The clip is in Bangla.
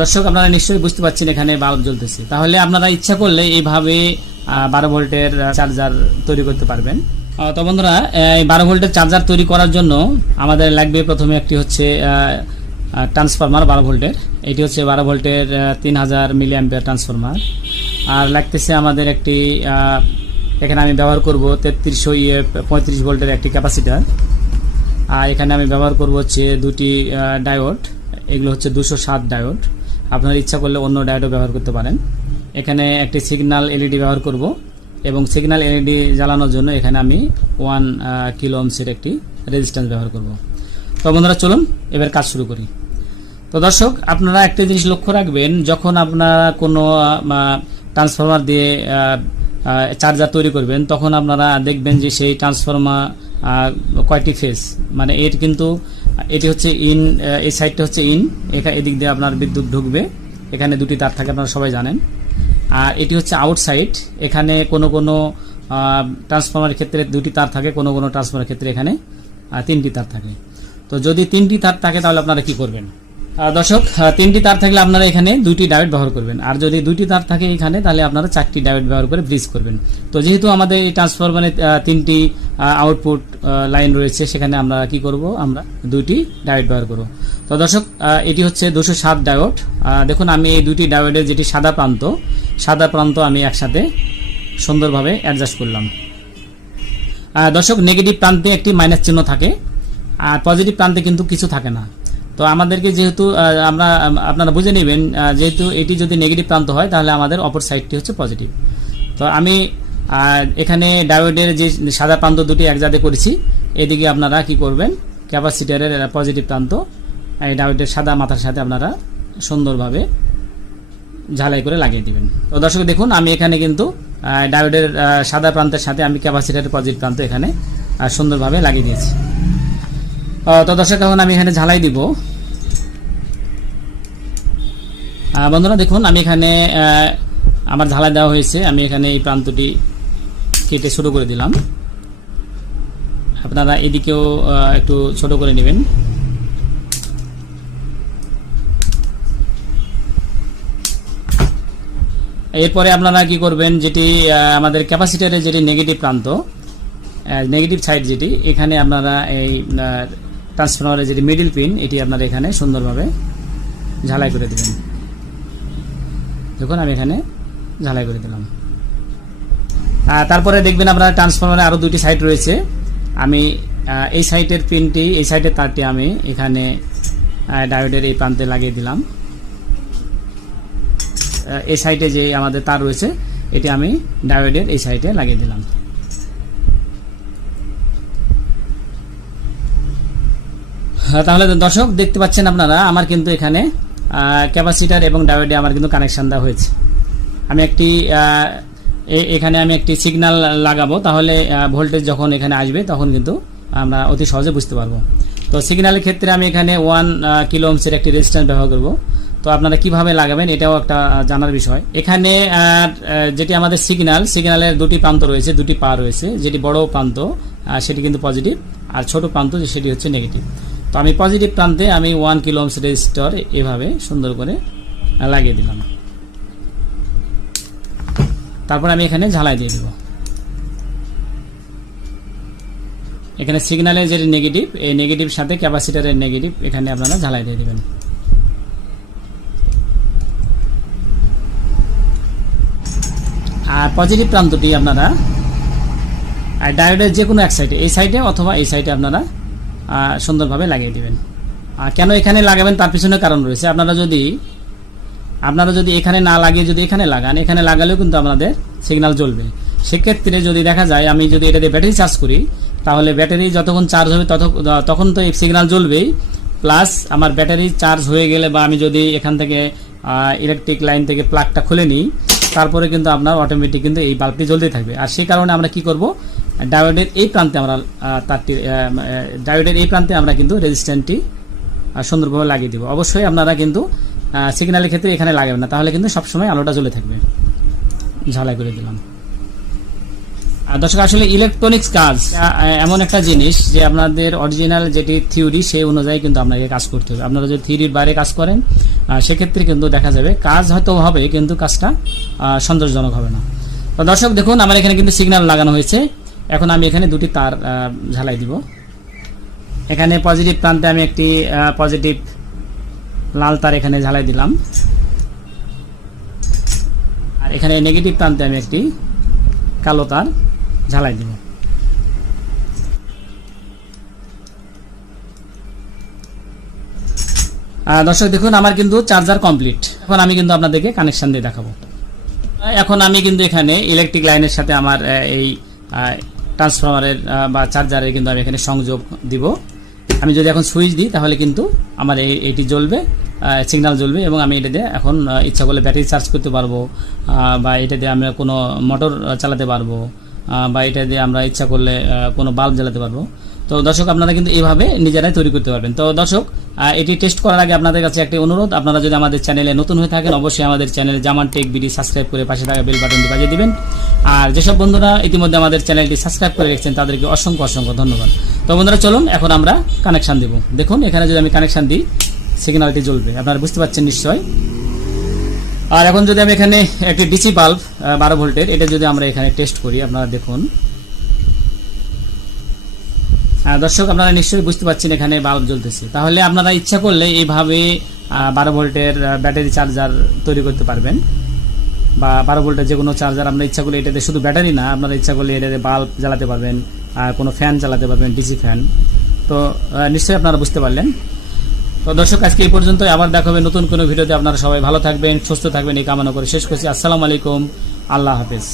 দর্শক আপনারা নিশ্চয়ই বুঝতে পারছেন এখানে বাল্ব জ্বলতেছে। তাহলে আপনারা ইচ্ছা করলে এইভাবে 12 ভোল্টের চার্জার তৈরি করতে পারবেন। তো বন্ধুরা, এই 12 ভোল্টের চার্জার তৈরি করার জন্য আমাদের লাগবে প্রথমে একটি হচ্ছে ট্রান্সফরমার 12 ভোল্টের। এটি হচ্ছে 12 ভোল্টের 3000 মিলি অ্যাম্পিয়ার ট্রান্সফরমার। আর লাগতেছে আমাদের একটি এখানে আমি ব্যবহার করব 3335 ভোল্টের একটি ক্যাপাসিটার। আর এখানে আমি ব্যবহার করব হচ্ছে দুটি ডায়োড। এগুলো হচ্ছে 207 ডায়োড। আপনার ইচ্ছা করলে অন্য ডায়োডও ব্যবহার করতে পারেন। এখানে একটি সিগন্যাল এলইডি ব্যবহার করব এবং সিগন্যাল এলইডি জ্বালানোর জন্য এখানে আমি 1 কিলো ওহমসের একটি রেজিস্ট্যান্স ব্যবহার করব। তো বন্ধুরা চলুন এবার কাজ শুরু করি। তো দর্শক, আপনারা একটা জিনিস লক্ষ্য রাখবেন, যখন আপনারা কোনো ট্রান্সফরমার দিয়ে চার্জার তৈরি করবেন তখন আপনারা দেখবেন যে সেই ট্রান্সফরমার কয়টি ফেজ, মানে এর কিন্তু এটি হচ্ছে ইন, এই সাইডটা হচ্ছে ইন, এদিক দিয়ে আপনার বিদ্যুৎ ঢুকবে। এখানে দুটি তার থাকে, আপনারা সবাই জানেন। আর এটি হচ্ছে আউটসাইড, এখানে কোনো কোনো ট্রান্সফরমারের ক্ষেত্রে দুটি তার থাকে, কোনো কোনো ট্রান্সফরমারের ক্ষেত্রে এখানে 3টি তার থাকে। তো যদি 3টি তার থাকে তাহলে আপনারা কি করবেন? দর্শক, 3টি তার থাকলে আপনারা এখানে 2টি ডায়োড ব্যবহার করবেন। আর যদি 2টি তার থাকে এখানে তাহলে আপনারা 4টি ডায়োড ব্যবহার করে ব্রিজ করবেন। তো যেহেতু আমাদের এই ট্রান্সফরমারে 3টি আউটপুট লাইন রয়েছে, সেখানে আমরা কি করব, আমরা 2টি ডায়োড ব্যবহার করব। তো দর্শক, এটি হচ্ছে 207 ডায়োড। দেখুন আমি এই 2টি ডায়োডের যেটি সাদা প্রান্ত আমি একসাথে সুন্দরভাবে অ্যাডজাস্ট করলাম। দর্শক, নেগেটিভ প্রান্তে একটি মাইনাস চিহ্ন থাকে আর পজিটিভ প্রান্তে কিন্তু কিছু থাকে না। তো আমাদেরকে যেহেতু আপনারা বুঝে নেবেন, যেহেতু এটি যদি নেগেটিভ প্রান্ত হয় তাহলে আমাদের অপর সাইডটি হচ্ছে পজিটিভ। তো আমি এখানে ডায়োডের যে সাদা প্রান্ত দুটি এক জায়গায় করেছি, এদিকে আপনারা কি করবেন, ক্যাপাসিটরের পজিটিভ প্রান্ত এই ডায়োডের সাদা মাথার সাথে আপনারা সুন্দরভাবে ঝালাই করে লাগিয়ে দিবেন। তো দর্শক দেখুন, আমি এখানে কিন্তু ডায়োডের সাদা প্রান্তের সাথে আমি ক্যাপাসিটরের পজিটিভ প্রান্ত এখানে সুন্দরভাবে লাগিয়ে দিয়েছি। তো দর্শক, এখন আমি এখানে ঝালাই দিব। বন্ধুরা দেখুন, আমি এখানে আমার ঝালাই দেওয়া হয়েছে। আমি এখানে এই প্রান্তটি কেটে ছোট করে দিলাম। আপনারা এদিকেও একটু ছোট করে নেবেন। এরপরে আপনারা কি করবেন, যেটি আমাদের ক্যাপাসিটরের যেটি নেগেটিভ প্রান্ত, নেগেটিভ সাইড যেটি, এখানে আপনারা এই ট্রান্সফরমারের যেটি মিডল পিন, এটি আপনারা এখানে সুন্দরভাবে ঝালাই করে দেবেন। দেখুন আমি এখানে ঝালাই করে দিলাম। তারপরে দেখবেন আপনারা ট্রান্সফরমারে আরও 2টি সাইড রয়েছে। আমি এই সাইডের পিনটি, এই সাইডের তারটি আমি এখানে ডায়োডের এই প্রান্তে লাগিয়ে দিলাম। এই সাইডে যে আমাদের তার রয়েছে এটি আমি ডায়োডের এই সাইডে লাগিয়ে দিলাম। তাহলে দর্শক দেখতে পাচ্ছেন আপনারা, আমার কিন্তু এখানে ক্যাপাসিটার এবং ডায়োডে আমার কিন্তু কানেকশন দেওয়া হয়েছে। আমি এখানে আমি একটি সিগন্যাল লাগাবো, তাহলে ভোল্টেজ যখন এখানে আসবে তখন কিন্তু আমরা অতি সহজে বুঝতে পারবো। তো সিগন্যালের ক্ষেত্রে আমি এখানে 1 কিলো ওহমসের একটি রেজিস্ট্যান্স ব্যবহার করব। তো আপনারা কিভাবে লাগাবেন এটাও একটা জানার বিষয়। এখানে যেটি আমাদের সিগন্যালের 2টি প্রান্ত রয়েছে, 2টি পা রয়েছে। যেটি বড় প্রান্ত সেটি কিন্তু পজিটিভ, আর ছোট প্রান্ত সেটি হচ্ছে নেগেটিভ। তো আমি পজিটিভ প্রান্তে আমি 1 কিলো ওহমস রেজিস্টর এভাবে সুন্দর করে লাগিয়ে দিলাম। তারপর আমি এখানে ঝালাই দিয়ে দেব। এখানে সিগন্যালের যেটি নেগেটিভ, এই নেগেটিভ সাথে ক্যাপাসিটরের নেগেটিভ এখানে আপনারা ঝালাই দিয়ে দেবেন। আর পজিটিভ প্রান্তটি আপনারা ডায়োডের যে কোনো এক সাইডে, এই সাইডে অথবা এই সাইডে আপনারা সুন্দরভাবে লাগিয়ে দিবেন। আর কেন এখানে লাগাবেন তার পিছনে কারণ রয়েছে। আপনারা যদি এখানে না লাগিয়ে যদি এখানে লাগান, এখানে লাগালেও কিন্তু আপনাদের সিগন্যাল জ্বলবে। সেক্ষেত্রে যদি দেখা যায় আমি যদি এটাতে ব্যাটারি চার্জ করি, তাহলে ব্যাটারি যতক্ষণ চার্জ হবে তখন তো এই সিগন্যাল জ্বলবেই, প্লাস আমার ব্যাটারি চার্জ হয়ে গেলে বা আমি যদি এখান থেকে ইলেকট্রিক লাইন থেকে প্লাগটা খুলে নিই, তারপরে কিন্তু আপনার অটোমেটিক কিন্তু এই বাল্বটি জ্বলতে থাকবে। আর সেই কারণে আমরা কি করব, ডায়োডের এই প্রান্তে আমরা কিন্তু রেজিস্ট্যান্সটি সুন্দরভাবে লাগিয়ে দিব। অবশ্যই আপনারা কিন্তু সিগন্যালের ক্ষেত্রে এখানে লাগাবেন না, তাহলে কিন্তু সবসময় আলোটা জ্বলে থাকবে। ঝালাই করে দিলাম। দর্শক আসলে ইলেকট্রনিক্স কাজ এমন একটা জিনিস যে আপনাদের অরিজিনাল যেটি থিওরি সেই অনুযায়ী কিন্তু আপনাকে কাজ করতে হবে। আপনারা যদি থিওরির বাইরে কাজ করেন সেক্ষেত্রে কিন্তু দেখা যাবে কাজ হয়তো হবে কিন্তু কাজটা সন্তোষজনক হবে না। তো দর্শক দেখুন আমার এখানে কিন্তু সিগন্যাল লাগানো হয়েছে। এখন আমি এখানে দুটি তার ঝালাই দিব। এখানে পজিটিভ প্রান্তে আমি একটি পজিটিভ লাল তার এখানে ঝালাই দিলাম, আর এখানে নেগেটিভ প্রান্তে আমি একটি কালো তার ঝালাই দিব। দর্শক দেখুন আমার কিন্তু চার্জার কমপ্লিট। এখন আমি কিন্তু আপনাদেরকে কানেকশন দিয়ে দেখাবো। এখন আমি কিন্তু এখানে ইলেকট্রিক লাইনের সাথে আমার এই ট্রান্সফরমারের বা চার্জারের কিন্তু আমি এখানে সংযোগ দিব। আমি যদি এখন সুইচ দিই তাহলে কিন্তু আমার এইটি জ্বলবে, সিগন্যাল জ্বলবে এবং আমি এটা দিয়ে এখন ইচ্ছা করলে ব্যাটারি চার্জ করতে পারবো, বা এটা দিয়ে আমরা কোনো মোটর চালাতে পারবো, বা এটা দিয়ে আমরা ইচ্ছা করলে কোনো বাল্ব জ্বালাতে পারবো। তো দর্শক আপনারা কিন্তু এইভাবে নিজেরাই তৈরি করতে পারবেন। তো দর্শক এটি টেস্ট করার আগে আপনাদের কাছে একটি অনুরোধ, আপনারা যদি আমাদের চ্যানেলে নতুন হয়ে থাকেন অবশ্যই আমাদের চ্যানেলে জামান টেক বিডি সাবস্ক্রাইব করে পাশে থাকা বেল বাটনটি বাজিয়ে দিবেন। আর যেসব বন্ধুরা ইতিমধ্যে আমাদের চ্যানেলটি সাবস্ক্রাইব করে রেখেছেন তাদেরকে অসংখ্য অসংখ্য ধন্যবাদ। তো বন্ধুরা চলুন এখন আমরা কানেকশান দেব। দেখুন এখানে যদি আমি কানেকশান দিই সিগন্যালটি জ্বলবে, আপনারা বুঝতে পারছেন নিশ্চয়। আর এখন যদি আমি এখানে একটি ডিসি বাল্ব 12 ভোল্টের এটা যদি আমরা এখানে টেস্ট করি, আপনারা দেখুন দর্শক আপনারা নিশ্চয়ই বুঝতে পারছেন এখানে বাল্ব জ্বলতেছে। তাহলে আপনারা ইচ্ছা করলে এইভাবে 12 ভোল্টের ব্যাটারি চার্জার তৈরি করতে পারবেন, বা 12 ভোল্টের যে কোনো চার্জার আমরা ইচ্ছা করলে এটাতে শুধু ব্যাটারি না, আপনারা ইচ্ছা করলে এটাতে বাল্ব জ্বালাতে পারবেন, আর কোনো ফ্যান চালাতে পারবেন, ডিসি ফ্যান। তো নিশ্চয়ই আপনারা বুঝতে পারলেন। তো দর্শক আজকে এই পর্যন্তই, আবার দেখা হবে নতুন কোনো ভিডিওতে। আপনারা সবাই ভালো থাকবেন, সুস্থ থাকবেন এই কামনা করে শেষ করছি। আসসালামু আলাইকুম, আল্লাহ হাফেজ।